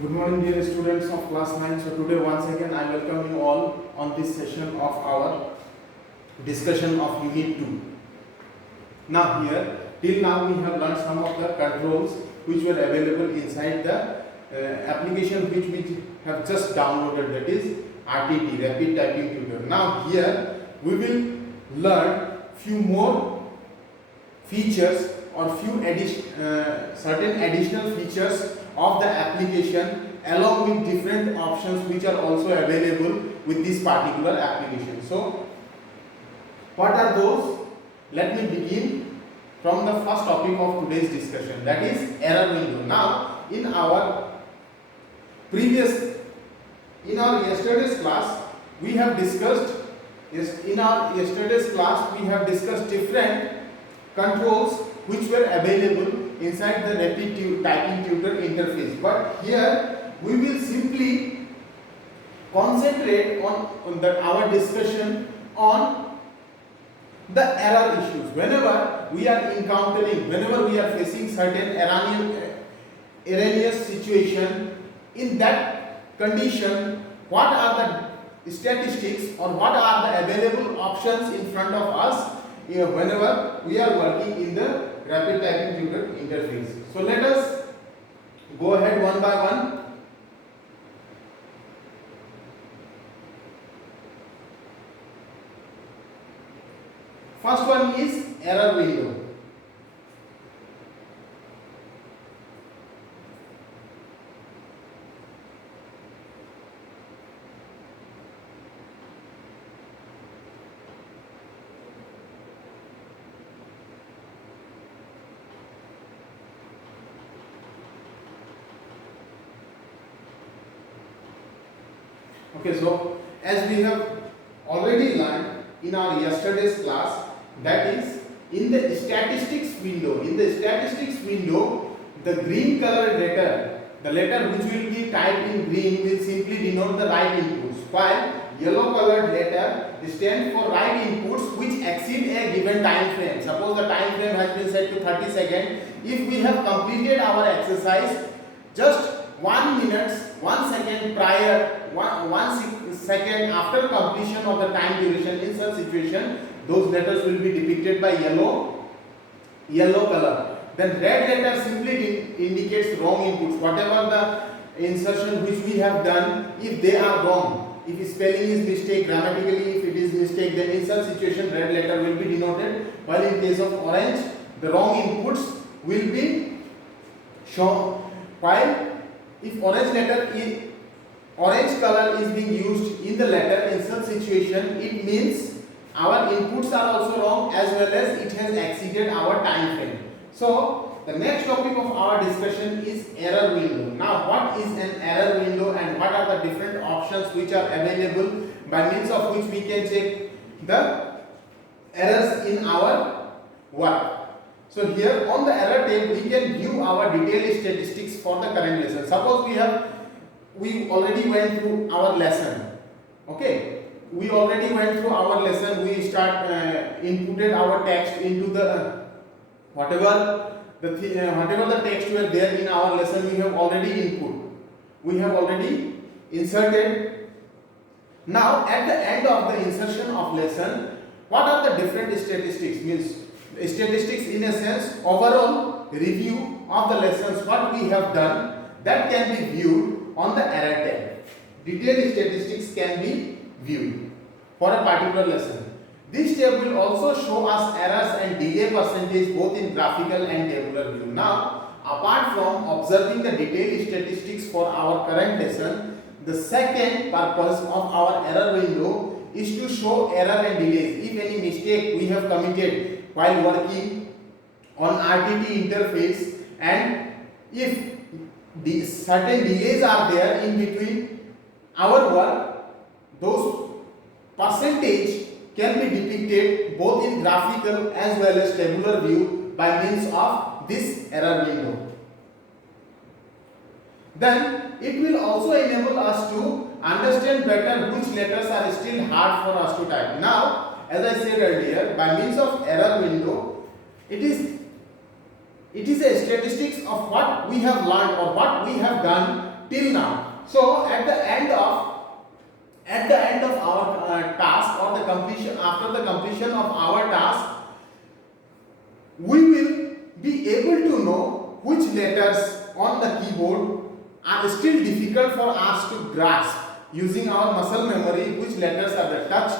Good morning, dear students of class 9. So today once again I welcome you all on this session of our discussion of unit 2. Now here, till now we have learned some of the controls which were available inside the application which we have just downloaded, that is RTT, Rapid Typing Tutor. Now here we will learn few more features or certain additional features of the application along with different options which are also available with this particular application. So what are those? Let me begin from the first topic of today's discussion, that is error window. Now in our yesterday's class we have discussed different controls which were available inside the Rapid Typing Tutor interface. But here we will simply concentrate on our discussion on the error issues. Whenever we are facing certain erroneous situation, in that condition, what are the statistics or what are the available options in front of us whenever we are working in the Rapid Typing Tutor interface. So let us go ahead one by one. First one is error window. Okay, so as we have already learned in our yesterday's class, that is in the statistics window. In the statistics window, the green colored letter, the letter which will be typed in green will simply denote the right inputs, while yellow colored letter stands for right inputs which exceed a given time frame. Suppose the time frame has been set to 30 seconds. If we have completed our exercise just 1 minute, 1 second prior, 1 second after completion of the time duration, in such situation, those letters will be depicted by yellow color. Then red letter simply indicates wrong inputs. Whatever the insertion which we have done, if they are wrong, if spelling is mistake, grammatically if it is mistake, then in such situation red letter will be denoted. While in case of orange, the wrong inputs will be shown. While if orange color is being used in the letter, in such situation it means our inputs are also wrong as well as it has exceeded our time frame. So the next topic of our discussion is error window. Now what is an error window and what are the different options which are available by means of which we can check the errors in our work. So here on the error tab we can view our detailed statistics for the current lesson. Suppose we already went through our lesson. Okay, we already went through our lesson. We inputted our text into the whatever the text were there in our lesson. We have already input. We have already inserted. Now at the end of the insertion of lesson, what are the different statistics? Means statistics in a sense, overall review of the lessons what we have done, that can be viewed on the error tab. Detailed statistics can be viewed for a particular lesson. This tab will also show us errors and delay percentage both in graphical and tabular view. Now, apart from observing the detailed statistics for our current lesson, the second purpose of our error window is to show error and delays. If any mistake we have committed while working on RTT interface, and if certain delays are there in between our work, those percentage can be depicted both in graphical as well as tabular view by means of this error window. Then it will also enable us to understand better which letters are still hard for us to type. Now, as I said earlier, by means of error window, it is a statistics of what we have learned or what we have done till now. So at the end of our task, or the completion, after the completion of our task, we will be able to know which letters on the keyboard are still difficult for us to grasp. Using our muscle memory, which letters are the touch,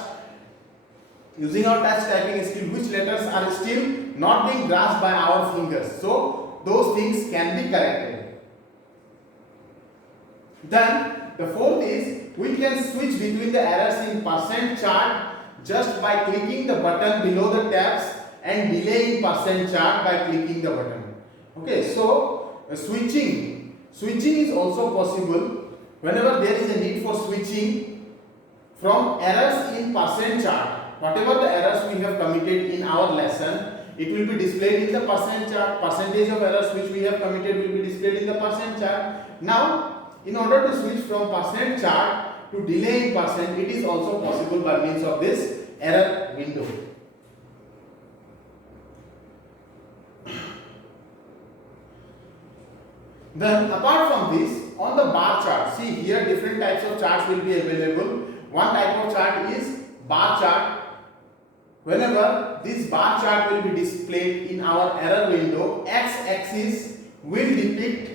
using our touch typing skill, which letters are still not being grasped by our fingers. So those things can be corrected. Then the fourth is, we can switch between the errors in percent chart just by clicking the button below the tabs, and delay in percent chart by clicking the button. Okay, so switching is also possible whenever there is a need for switching from errors in percent chart. Whatever the errors we have committed in our lesson, it will be displayed in the percent chart. Percentage of errors which we have committed will be displayed in the percent chart. Now, in order to switch from percent chart to delay in percent, it is also possible by means of this error window. Then apart from this, on the bar chart, see here different types of charts will be available. One type of chart is bar chart. Whenever this bar chart will be displayed in our error window, x-axis will depict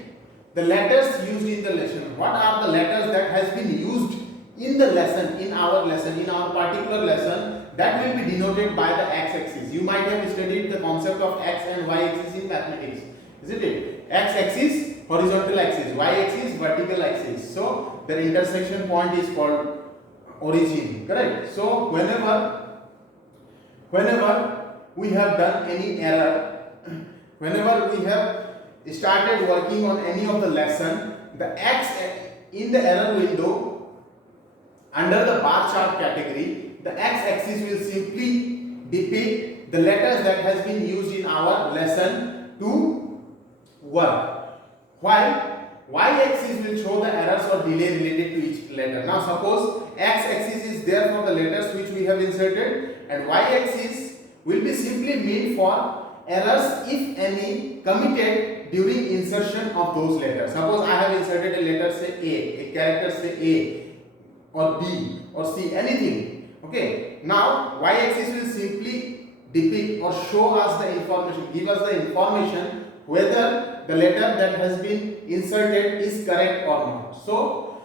the letters used in the lesson. What are the letters that has been used in the lesson, in our particular lesson, that will be denoted by the x-axis. You might have studied the concept of x and y-axis in mathematics, isn't it? X-axis horizontal axis, y-axis vertical axis. So their intersection point is called origin, correct? So whenever we have done any error, whenever we have started working on any of the lesson, the x in the error window under the bar chart category, the x-axis will simply depict the letters that has been used in our lesson to work, while y-axis will show the errors or delay related to each letter. Now suppose x-axis is there for the letters which we have inserted, and y-axis will be simply meant for errors, if any, committed during insertion of those letters. Suppose I have inserted a letter, say A, a character say A or B or C, anything. Okay, now y-axis will simply depict or show us the information, give us the information whether the letter that has been inserted is correct or not. So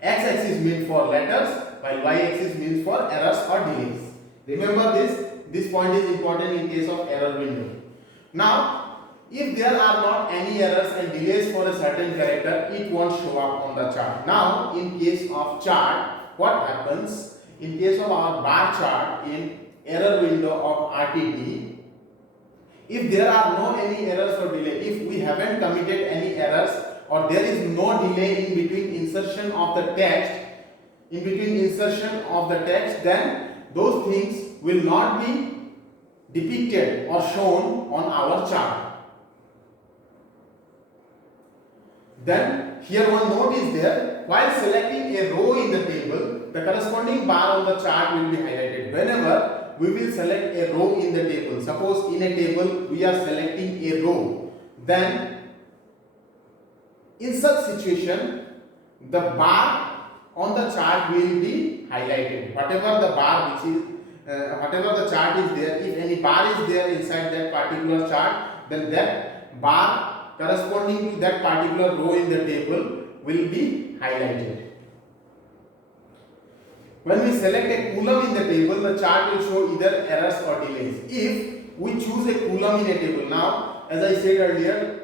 x-axis means for letters, while y-axis means for errors or delays. Remember this point is important in case of error window. Now, if there are not any errors and delays for a certain character, it won't show up on the chart. Now, in case of chart, what happens? In case of our bar chart in error window of RTD, if there are no any errors or delay, if we haven't committed any errors or there is no delay in between insertion of the text, then those things will not be depicted or shown on our chart. Then here one note is there, while selecting a row in the table, the corresponding bar on the chart will be highlighted. Whenever we will select a row in the table, suppose in a table we are selecting a row, then in such situation the bar on the chart will be highlighted. Whatever the bar which is whatever the chart is there, if any bar is there inside that particular chart, then that bar corresponding to that particular row in the table will be highlighted. When we select a column in the table, the chart will show either errors or delays. If we choose a column in a table, now as I said earlier,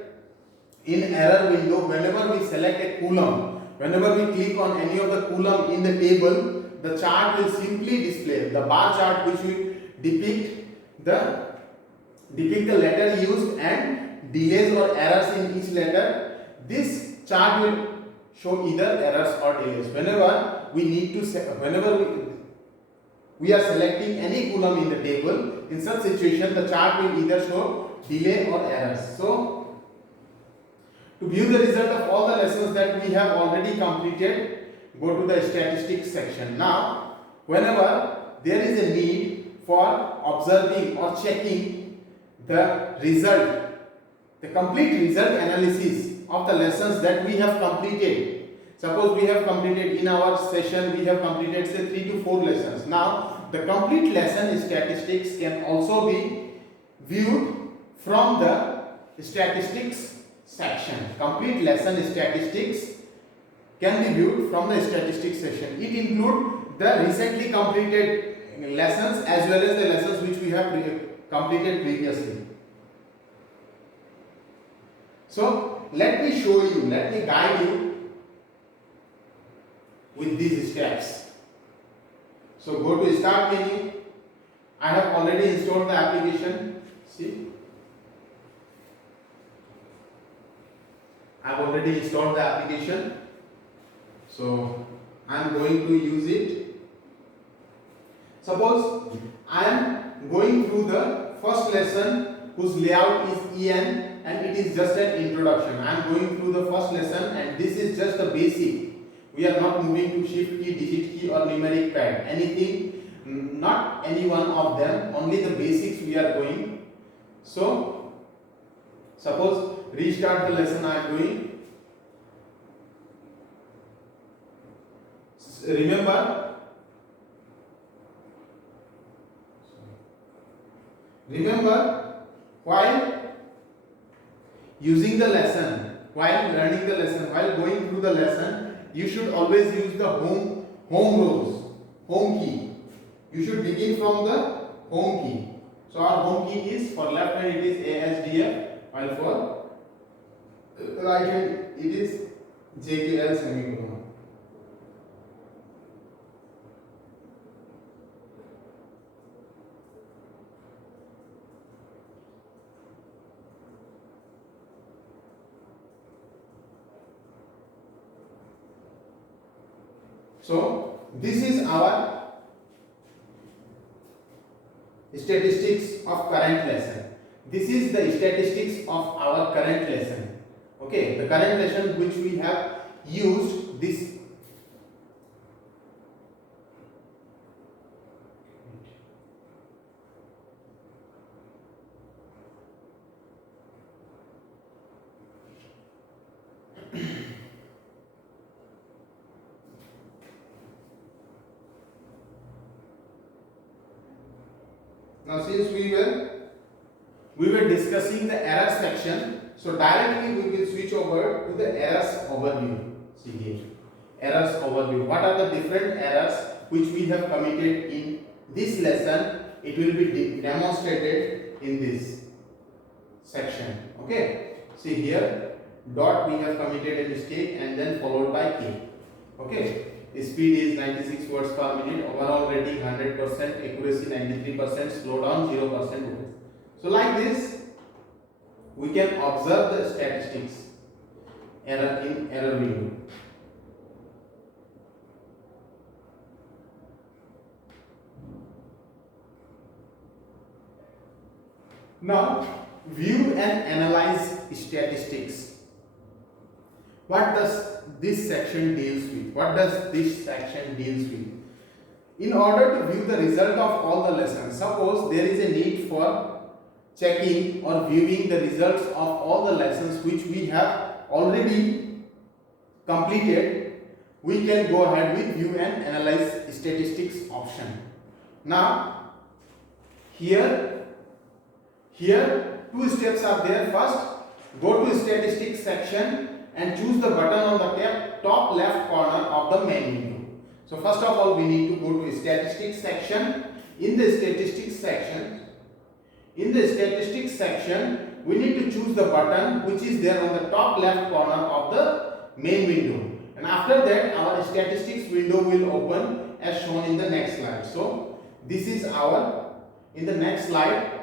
in error window, whenever we select a column, whenever we click on any of the column in the table, the chart will simply display the bar chart which will depict the letter used and delays or errors in each letter. This chart will show either errors or delays. Whenever we need to whenever we are selecting any column in the table, in such situation the chart will either show delay or errors. So to view the result of all the lessons that we have already completed, go to the statistics section. Now, whenever there is a need for observing or checking the result the complete result analysis of the lessons that we have completed. Suppose we have completed in our session, we have completed say 3 to 4 lessons. Now the complete lesson statistics can also be viewed from the statistics section. Complete lesson statistics can be viewed from the statistics section. It includes the recently completed lessons as well as the lessons which we have completed previously. So let me show you, let me guide you with these steps. So go to start menu. I have already installed the application. See, I have already installed the application. So I am going to use it. Suppose I am going through the first lesson whose layout is EN and it is just an introduction. I am going through the first lesson and this is just a basic. We are not moving to shift key, digit key or numeric pad. Anything, not any one of them, only the basics we are going. So suppose restart the lesson I am doing. Remember, while using the lesson, while learning the lesson, while going through the lesson, you should always use the home rows, home key. You should begin from the home key. So our home key is, for left hand it is ASDF, while for right hand it is JKL semicolon. So this is our statistics of current lesson. This is the statistics of our current lesson. Okay, the current lesson which we have used this. Now since we were discussing the error section, so directly we will switch over to the errors overview. See here, errors overview. What are the different errors which we have committed in this lesson? It will be demonstrated in this section. Okay, see here, dot we have committed a mistake and then followed by K. Okay. Speed is 96 words per minute, overall rating 100%, accuracy 93%, slowdown 0%. So like this, we can observe the statistics error in error window. Now, view and analyze statistics. What does this section deals with? What does this section deals with? In order to view the result of all the lessons, suppose there is a need for checking or viewing the results of all the lessons which we have already completed, we can go ahead with view and analyze statistics option. Now, here two steps are there. First, go to statistics section and choose the button on the top left corner of the main window. So first of all, we need to go to statistics section. In the statistics section, we need to choose the button which is there on the top left corner of the main window. And after that, our statistics window will open as shown in the next slide. So this is in the next slide,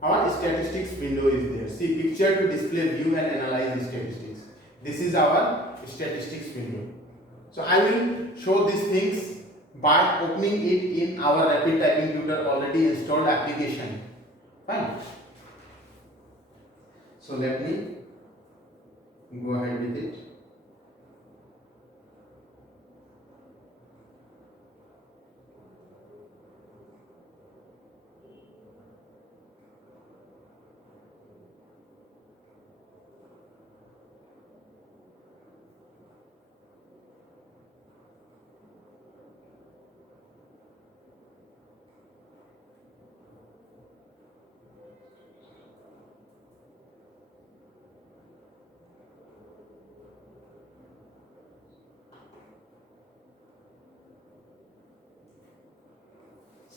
our statistics window is there. See, picture to display, view and analyze statistics. This is our statistics window. So I will show these things by opening it in our rapid typing tutor already installed application. Fine. So let me go ahead with it.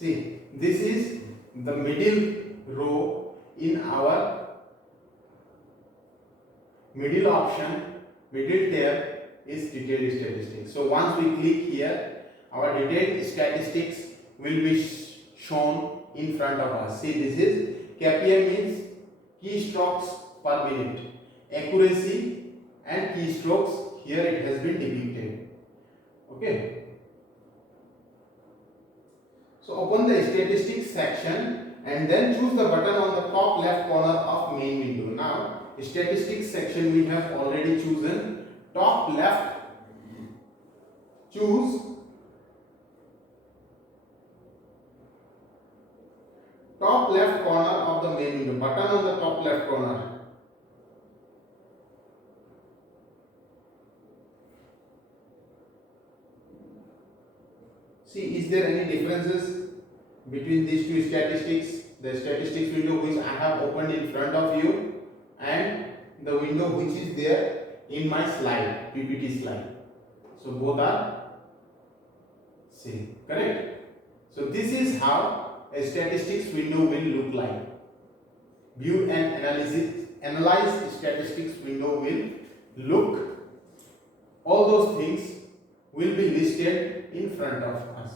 See, this is the middle row in our middle option, middle tab is detailed statistics. So once we click here, our detailed statistics will be shown in front of us. See, this is KPM means keystrokes per minute. Accuracy and keystrokes, here it has been depicted. Okay. So open the statistics section and then choose the button on the top left corner of main window. Now statistics section we have already chosen. Top left, choose top left corner of the main window. Button on the top left corner. See, is there any differences between these two statistics? The statistics window which I have opened in front of you and the window which is there in my slide, PPT slide. So both are same, correct? So this is how a statistics window will look like. View and analyze statistics window will look. All those things will be listed in front of us.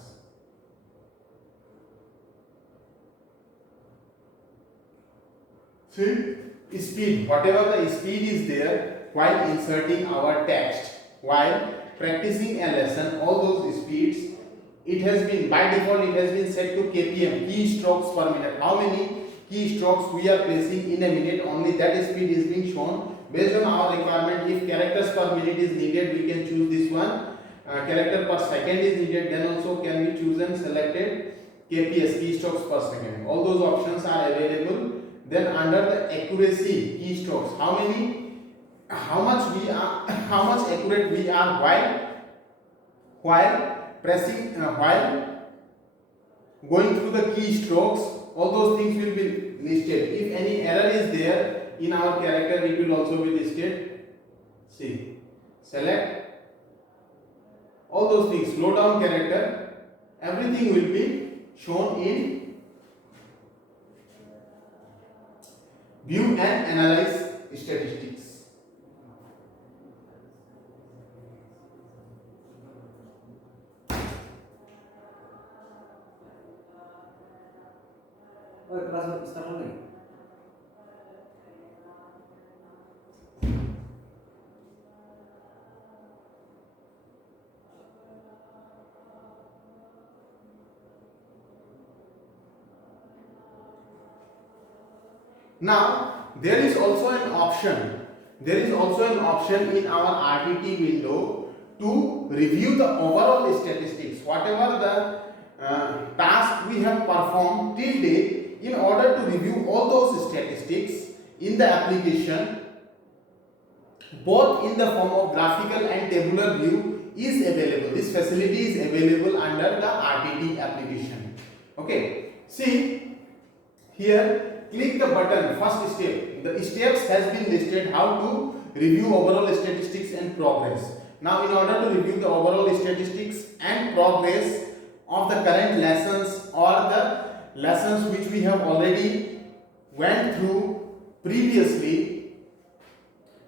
See, speed, whatever the speed is there while inserting our text, while practicing a lesson, all those speeds, it has been, by default it has been set to KPM, keystrokes per minute. How many keystrokes we are placing in a minute, only that speed is being shown. Based on our requirement, if characters per minute is needed, we can choose this one. Character per second is needed, then also can be chosen selected KPS, keystrokes per second. All those options are available. Then under the accuracy keystrokes, how much accurate we are while pressing, while going through the keystrokes, all those things will be listed. If any error is there in our character, it will also be listed. See, select all those things, slow down character, everything will be shown in view and analyze statistics. Now there is also an option. There is also an option in our RTT window to review the overall statistics, whatever the task we have performed till date. In order to review all those statistics in the application, both in the form of graphical and tabular view is available. This facility is available under the RTT application. Okay, see here. Click the button, first step. The steps has been listed how to review overall statistics and progress. Now in order to review the overall statistics and progress of the current lessons or the lessons which we have already went through previously,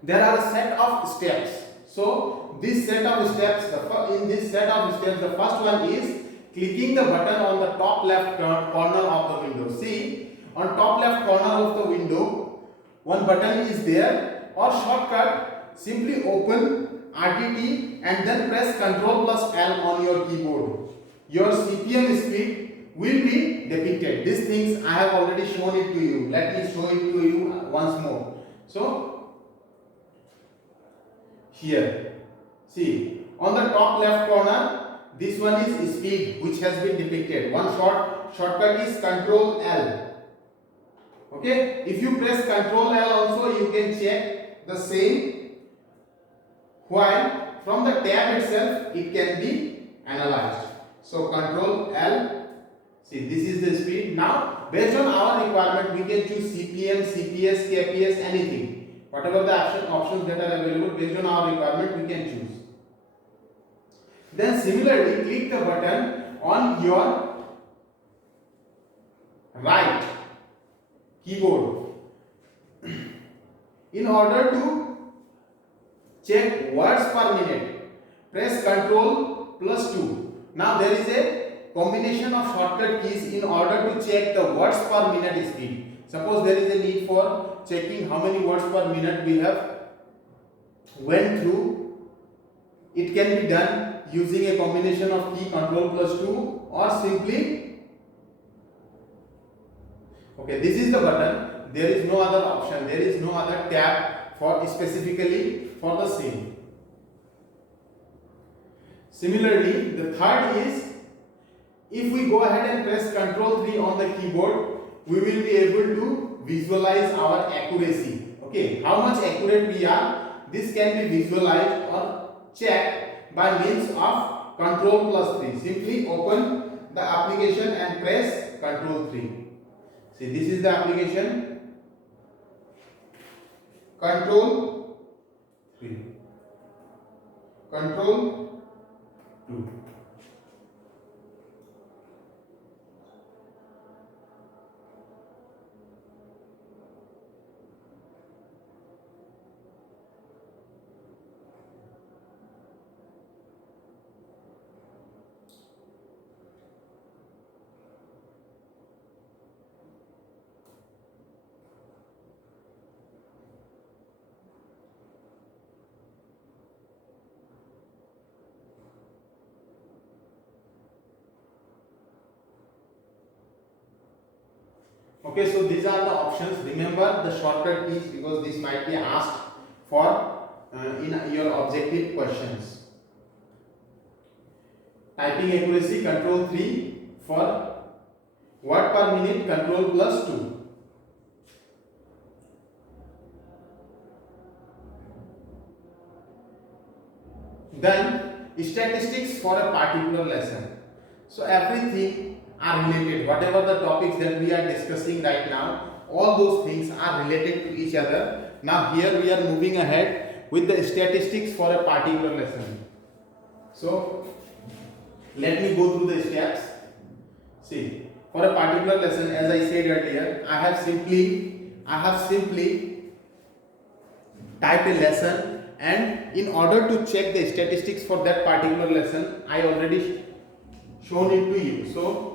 there are a set of steps. So this set of steps, in this set of steps, the first one is clicking the button on the top left corner of the window. See, on top left corner of the window, one button is there, or shortcut, simply open RTT and then press Ctrl plus L on your keyboard. Your CPM speed will be depicted. These things I have already shown it to you. Let me show it to you once more. So here, see, on the top left corner, this one is speed which has been depicted. One shortcut is Ctrl L. Okay, if you press Ctrl L also, you can check the same, while from the tab itself it can be analyzed. So Ctrl L, see, this is the speed. Now based on our requirement, we can choose CPM, CPS, KPS, anything. Whatever the options that are available, based on our requirement we can choose. Then similarly, click the button on your right keyboard. In order to check words per minute, press Ctrl plus 2. Now there is a combination of shortcut keys in order to check the words per minute speed. Suppose there is a need for checking how many words per minute we have went through. It can be done using a combination of key Ctrl plus 2 or simply, okay, this is the button. There is no other option. There is no other tab for specifically for the same. Similarly, the third is, if we go ahead and press Ctrl 3 on the keyboard, we will be able to visualize our accuracy. Okay, how much accurate we are, this can be visualized or checked by means of Ctrl plus 3. Simply open the application and press Ctrl 3. See, this is the application. Ctrl 3. Ctrl 2. Okay, so these are the options. Remember the shortcut keys because this might be asked for in your objective questions. Typing accuracy Ctrl 3 for word per minute Ctrl plus 2. Then statistics for a particular lesson. So everything are related. Whatever the topics that we are discussing right now, all those things are related to each other. Now here we are moving ahead with the statistics for a particular lesson. So let me go through the steps. See, for a particular lesson, as I said earlier, I have simply typed a lesson, and in order to check the statistics for that particular lesson, I already shown it to you. So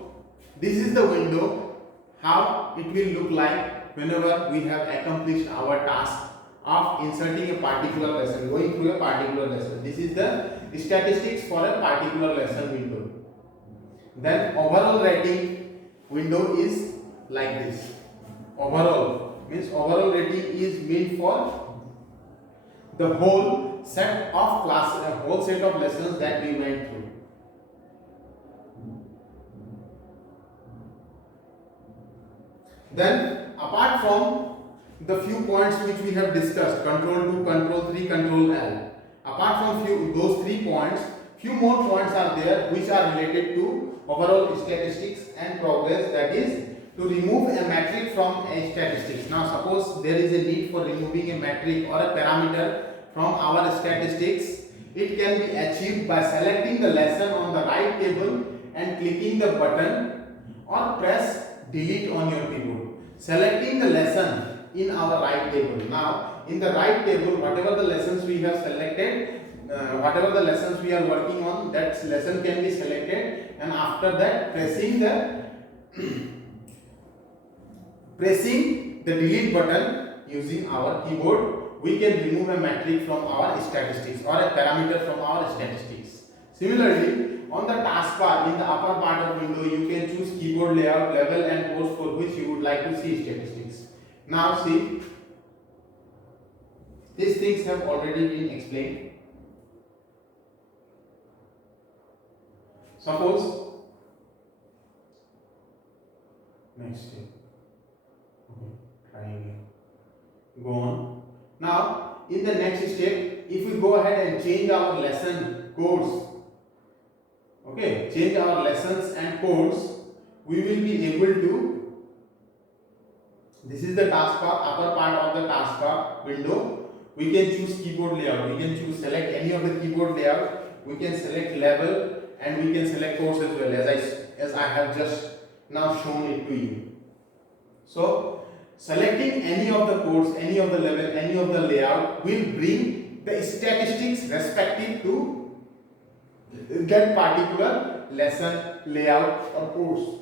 this is the window, how it will look like whenever we have accomplished our task of inserting a particular lesson, going through a particular lesson. This is the statistics for a particular lesson window. Then overall rating window is like this. Overall means overall rating is meant for the whole set of whole set of lessons that we went through. Then apart from the few points which we have discussed, Ctrl 2, Ctrl 3, Ctrl L, apart from those 3 points, few more points are there which are related to overall statistics and progress, that is to remove a metric from a statistics. Now suppose there is a need for removing a metric or a parameter from our statistics. It can be achieved by selecting the lesson on the right table and clicking the button or press delete on your keyboard. Selecting the lesson in our right table. Now in the right table, whatever the lessons we have selected, whatever the lessons we are working on, that lesson can be selected, and after that pressing the delete button using our keyboard, we can remove a metric from our statistics or a parameter from our statistics. Similarly, on the taskbar in the upper part of window, you can choose keyboard layout, level and course for which you would like to see statistics. Now see, these things have already been explained. Suppose, next step, okay, trying again, go on. Now in the next step, if we go ahead and change our lesson codes, okay, change our lessons and codes, we will be able to, this is the taskbar, upper part of the taskbar window. We can choose keyboard layout, we can choose select any of the keyboard layout, we can select level, and we can select course as well, as I have just now shown it to you. So selecting any of the codes, any of the level, any of the layout will bring the statistics respective to that particular lesson, layout or course.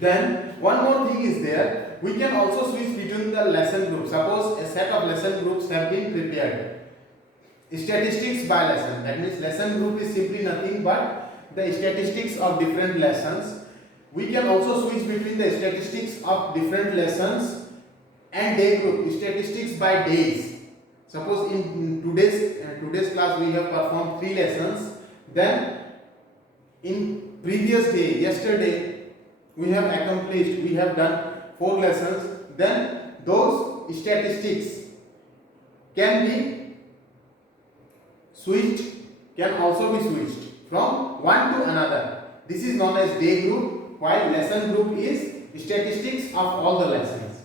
Then one more thing is there, we can also switch between the lesson groups. Suppose a set of lesson groups have been prepared. Statistics by lesson, that means lesson group is simply nothing but the statistics of different lessons. We can also switch between the statistics of different lessons and day group, statistics by days. Suppose in today's class we have performed 3 lessons, then in previous day, yesterday, we have done 4 lessons, then those statistics can be switched, can also be switched from one to another. This is known as day group, while lesson group is statistics of all the lessons.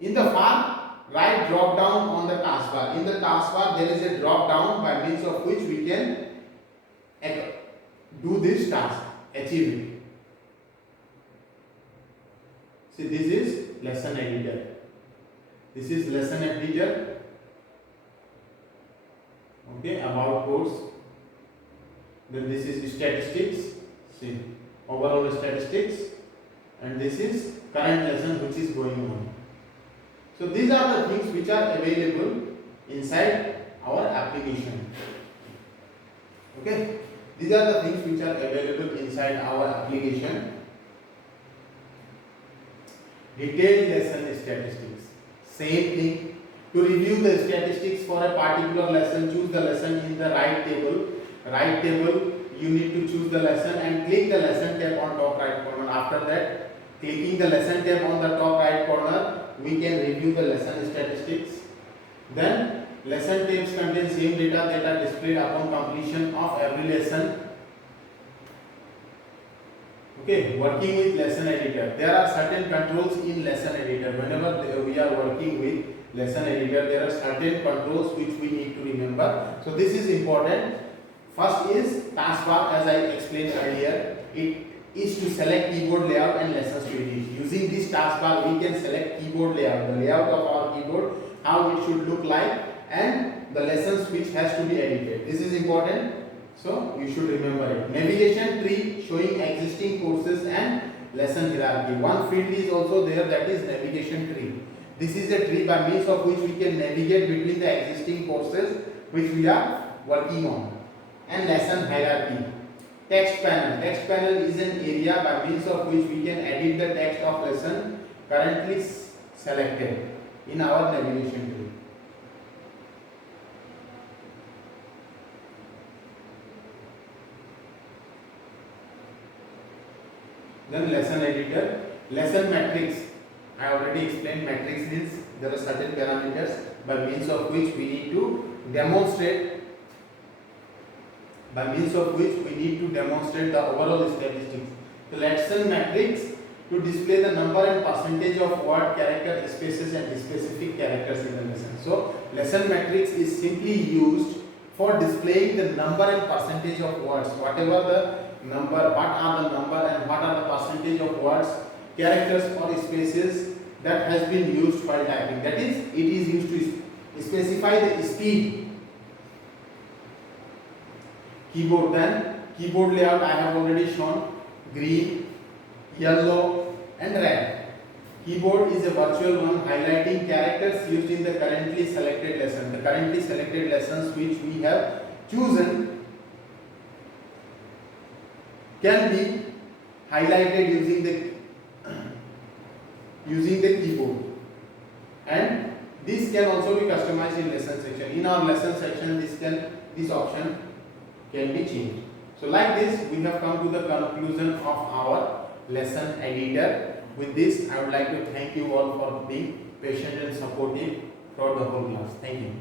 In the far right, drop down on the taskbar. In the taskbar there is a drop down by means of which we can do this task, achieve it. See, this is lesson editor. This is lesson editor. Okay, about course. Then this is statistics. See, overall statistics, and this is current lesson which is going on. So these are the things which are available inside our application. Okay, these are the things which are available inside our application. Detailed lesson statistics. Same thing. To review the statistics for a particular lesson, choose the lesson in the right table. Right table, you need to choose the lesson and click the lesson tab on top right corner. After that, clicking the lesson tab on the top right corner, we can review the lesson statistics. Then lesson tabs contain same data that are displayed upon completion of every lesson. Okay, working with lesson editor. There are certain controls in lesson editor. Whenever we are working with lesson editor, there are certain controls which we need to remember. So this is important. First is taskbar, as I explained earlier. It is to select keyboard layout and lessons to edit. Using this taskbar, we can select keyboard layout, the layout of our keyboard, how it should look like, and the lessons which has to be edited. This is important. So you should remember it. Navigation tree showing existing courses and lesson hierarchy. One field is also there, that is navigation tree. This is a tree by means of which we can navigate between the existing courses which we are working on. And lesson hierarchy. Text panel. Text panel is an area by means of which we can edit the text of lesson currently selected in our navigation tree. Then lesson editor, lesson matrix. I already explained matrix means there are certain parameters by means of which we need to demonstrate. By means of which we need to demonstrate the overall statistics. The lesson matrix to display the number and percentage of word, character, spaces and specific characters in the lesson. So lesson matrix is simply used for displaying the number and percentage of words. Whatever the number, what are the number and what are the percentage of words, characters or spaces that has been used while typing. That is, it is used to specify the speed. Keyboard, then keyboard layout I have already shown, green, yellow and red. Keyboard is a virtual one highlighting characters used in the currently selected lesson. The currently selected lessons which we have chosen can be highlighted using the keyboard, and this can also be customized in lesson section. In our lesson section, this option can be changed. So like this, we have come to the conclusion of our lesson editor. With this, I would like to thank you all for being patient and supportive throughout the whole class. Thank you.